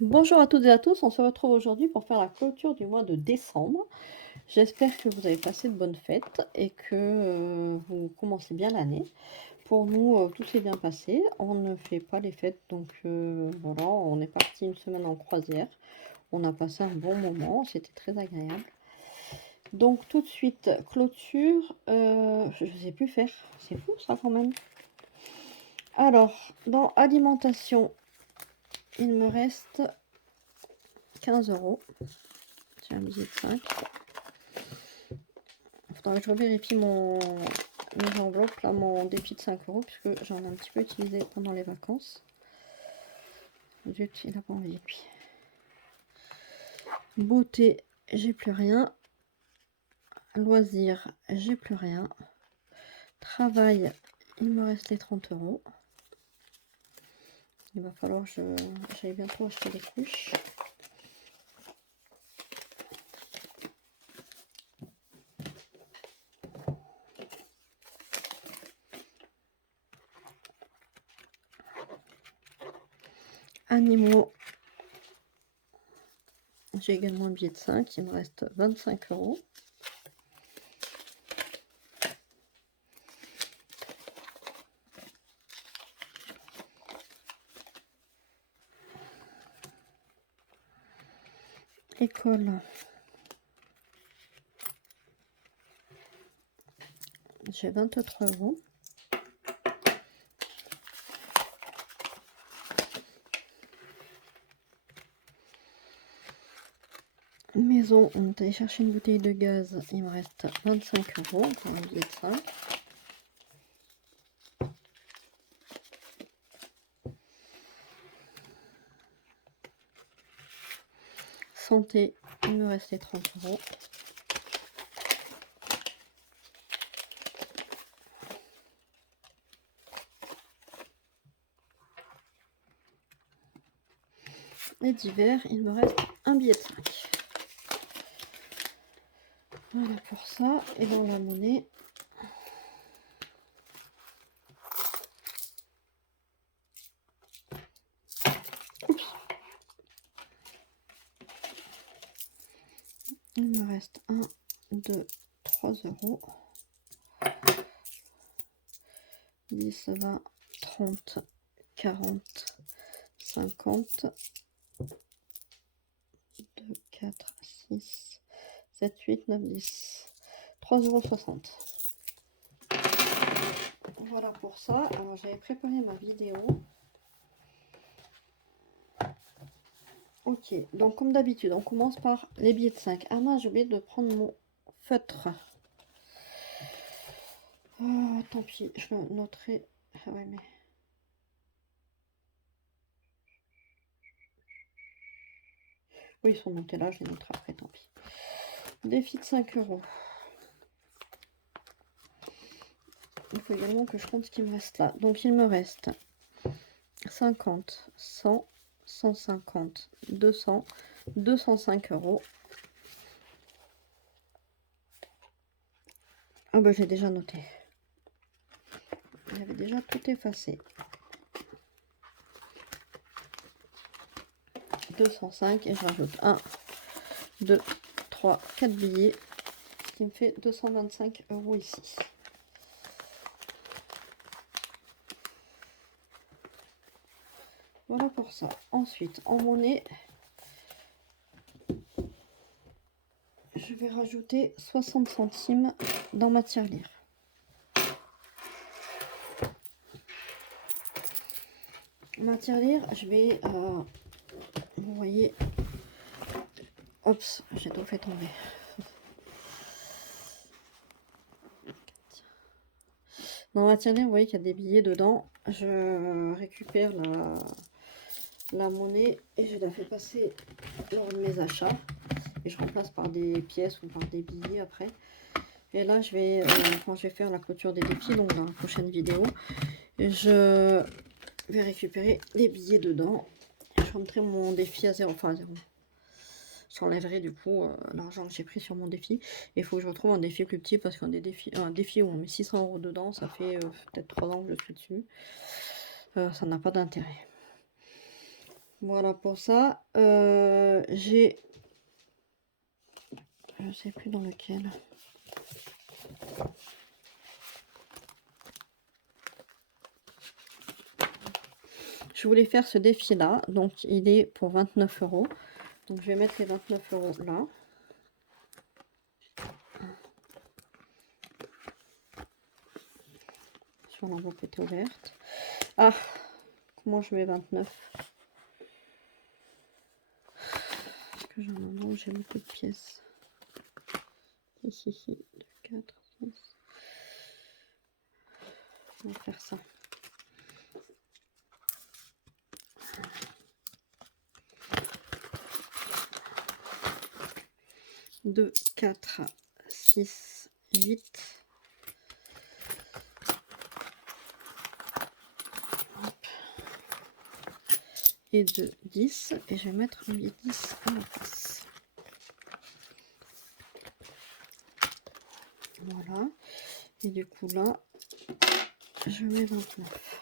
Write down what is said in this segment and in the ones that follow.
Bonjour à toutes et à tous, on se retrouve aujourd'hui pour faire la clôture du mois de décembre. J'espère que vous avez passé de bonnes fêtes et que vous commencez bien l'année. Pour nous, tout s'est bien passé. On ne fait pas les fêtes, donc voilà, on est parti une semaine en croisière. On a passé un bon moment, c'était très agréable. Donc tout de suite, clôture, je ne sais plus faire, c'est fou ça quand même. Alors, dans alimentation, il me reste 15 €. J'ai un billet de 5. Faudra que je revérifie mes enveloppes, là, mon défi de 5 € puisque j'en ai un petit peu utilisé pendant les vacances. Zut, il a pas envie, lui. Beauté, j'ai plus rien. Loisirs, j'ai plus rien. Travail, il me reste les 30 €. Il va falloir que j'aille bientôt acheter des couches. Animaux, j'ai également un billet de 5, il me reste 25 €. École, j'ai 23 €. Maison, on est allé chercher une bouteille de gaz, il me reste 25 €, encore un billet de 5. Santé, il me reste les 30 €. Et divers, il me reste un billet de 5. Voilà pour ça. Et dans la monnaie, oups, il me reste 1, 2, 3 €. 10, 20, 30, 40, 50, 2, 4, 6, 7, 8, 9, 10. 3,60 €. Voilà pour ça. Alors j'avais préparé ma vidéo. Ok, donc comme d'habitude, on commence par les billets de 5. Ah mince, j'ai oublié de prendre mon feutre. Ah, tant pis, je le noterai. Ah ouais, mais... Oui, ils sont notés là, je les noterai après, tant pis. Défi de 5 €. Il faut également que je compte ce qui me reste là. Donc il me reste 50, 100, 150, 200, 205 €. Ah bah j'ai déjà noté. J'avais déjà tout effacé. 205 et je rajoute 1, 2, 3, 4 billets, ce qui me fait 225 € ici. Voilà pour ça. Ensuite, en monnaie, je vais rajouter 60 centimes dans ma tirelire. Ma tirelire, je vais, vous voyez, oups, j'ai tout fait tomber. Dans ma tirelire, vous voyez qu'il y a des billets dedans. Je récupère la monnaie et je la fais passer lors de mes achats. Et je remplace par des pièces ou par des billets après. Et là, je vais, quand je vais faire la clôture des défis, donc dans la prochaine vidéo, je vais récupérer les billets dedans. Je remettrai mon défi à 0, enfin à 0. J'enlèverai du coup l'argent que j'ai pris sur mon défi. Et il faut que je retrouve un défi plus petit parce qu'un défi où on met 600 € dedans, ça fait peut-être 3 ans que je suis dessus. Ça n'a pas d'intérêt. Voilà pour ça. J'ai... Je sais plus dans lequel. Je voulais faire ce défi-là. Donc, il est pour 29 €. Donc, je vais mettre les 29 € là. Sur l'enveloppe était ouverte. Ah, comment je mets 29? Parce que j'ai un endroit où j'ai beaucoup de pièces. Ici, 2, 4, 6. On va faire ça. 2, 4, 6, 8. Et 2, 10. Et je vais mettre 8, 10 à la place. Voilà. Et du coup là, je mets 29.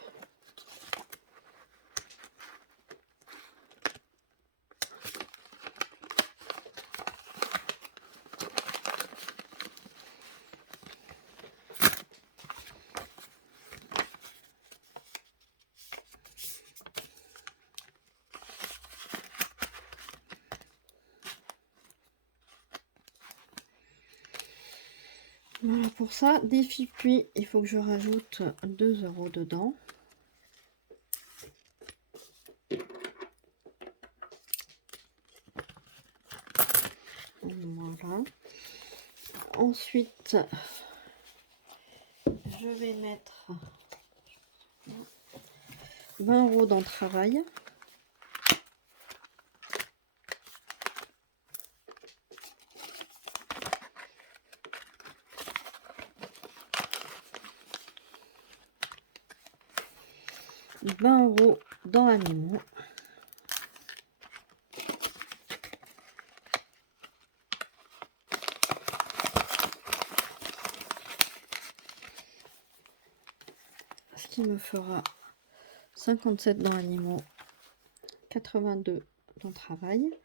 Voilà pour ça. Défi puis, il faut que je rajoute 2 € dedans. Voilà. Ensuite, je vais mettre 20 € dans le travail. « 20 € dans animaux. » Ce qui me fera 57 dans animaux, 82 dans travail.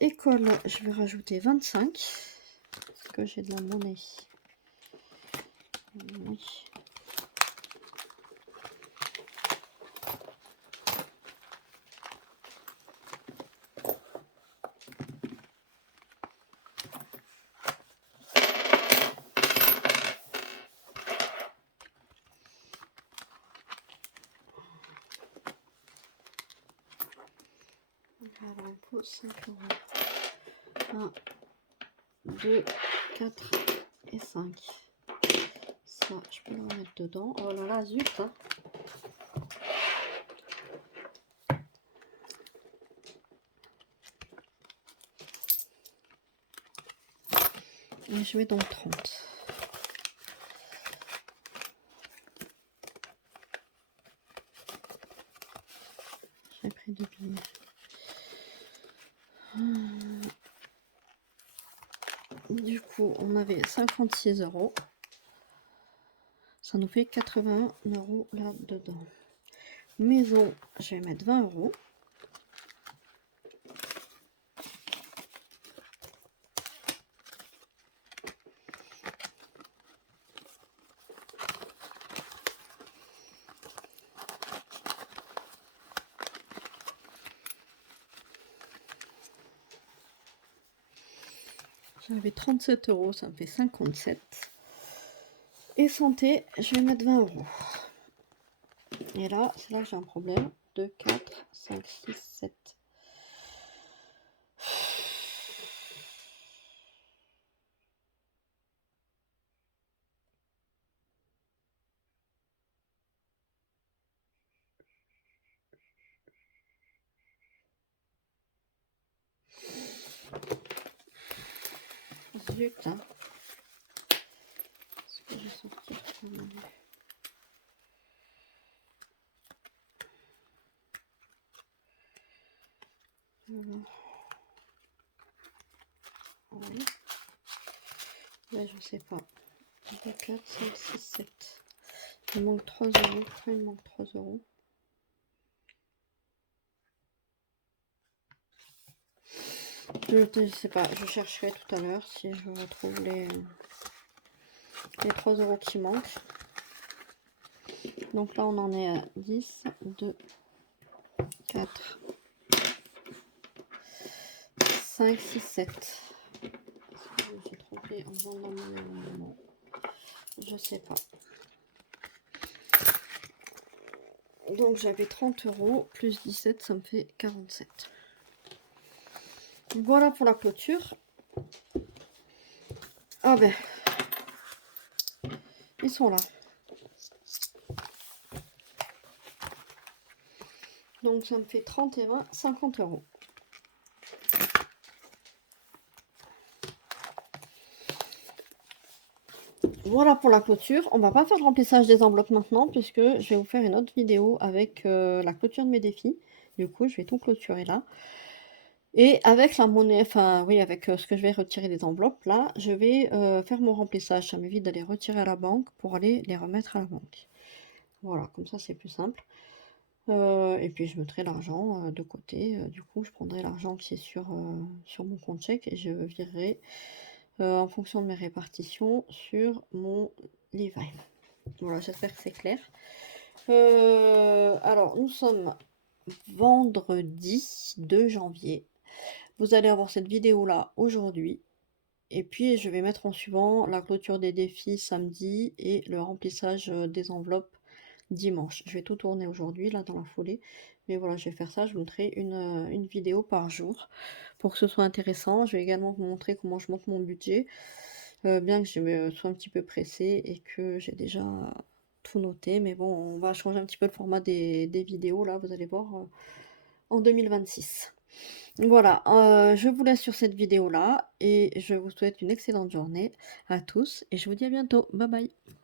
École, je vais rajouter 25. Parce que j'ai de la monnaie. Oui. Alors, on pose 5 €. 1, 2, 4 et 5. Ça, je peux le remettre dedans. Oh là là, zut, hein. Et je mets donc 30. J'ai pris des billets. Du coup, on avait 56 €. Ça nous fait 81 € là-dedans. Maison, je vais mettre 20 €. J'avais 37 €, ça me fait 57. Et santé, je vais mettre 20 €. Et là, c'est là que j'ai un problème. 2, 4, 5, 6, 7. Zut, hein. Est-ce que j'ai sorti tout le menu? Voilà. Oui. Là, je sais pas. 2, 4, 5, 6, 7. Il manque 3 €. Pourquoi il manque 3 €? Je sais pas, je chercherai tout à l'heure si je retrouve les 3 euros qui manquent. Donc là, on en est à 10, 2, 4, 5, 6, 7. Je me suis trompée en faisant dans mon événement. Je sais pas. Donc j'avais 30 euros, plus 17, ça me fait 47. Voilà pour la clôture. Ah ben, ils sont là. Donc ça me fait 30 et 20, 50 euros. Voilà pour la clôture. On va pas faire le remplissage des enveloppes maintenant puisque je vais vous faire une autre vidéo avec la clôture de mes défis. Du coup, je vais tout clôturer là. Et avec la monnaie, enfin oui, avec ce que je vais retirer des enveloppes là, je vais faire mon remplissage. Ça m'évite d'aller retirer à la banque pour aller les remettre à la banque. Voilà, comme ça c'est plus simple. Et puis je mettrai l'argent de côté. Du coup, je prendrai l'argent qui est sur mon compte chèque et je virerai en fonction de mes répartitions sur mon Levi. Voilà, j'espère que c'est clair. Alors, nous sommes vendredi 2 janvier. Vous allez avoir cette vidéo-là aujourd'hui. Et puis, je vais mettre en suivant la clôture des défis samedi et le remplissage des enveloppes dimanche. Je vais tout tourner aujourd'hui, là, dans la foulée. Mais voilà, je vais faire ça. Je vous montrerai une vidéo par jour pour que ce soit intéressant. Je vais également vous montrer comment je monte mon budget. Bien que je sois un petit peu pressée et que j'ai déjà tout noté. Mais bon, on va changer un petit peu le format des vidéos, là, vous allez voir, en 2026. Voilà, je vous laisse sur cette vidéo-là et je vous souhaite une excellente journée à tous et je vous dis à bientôt. Bye bye.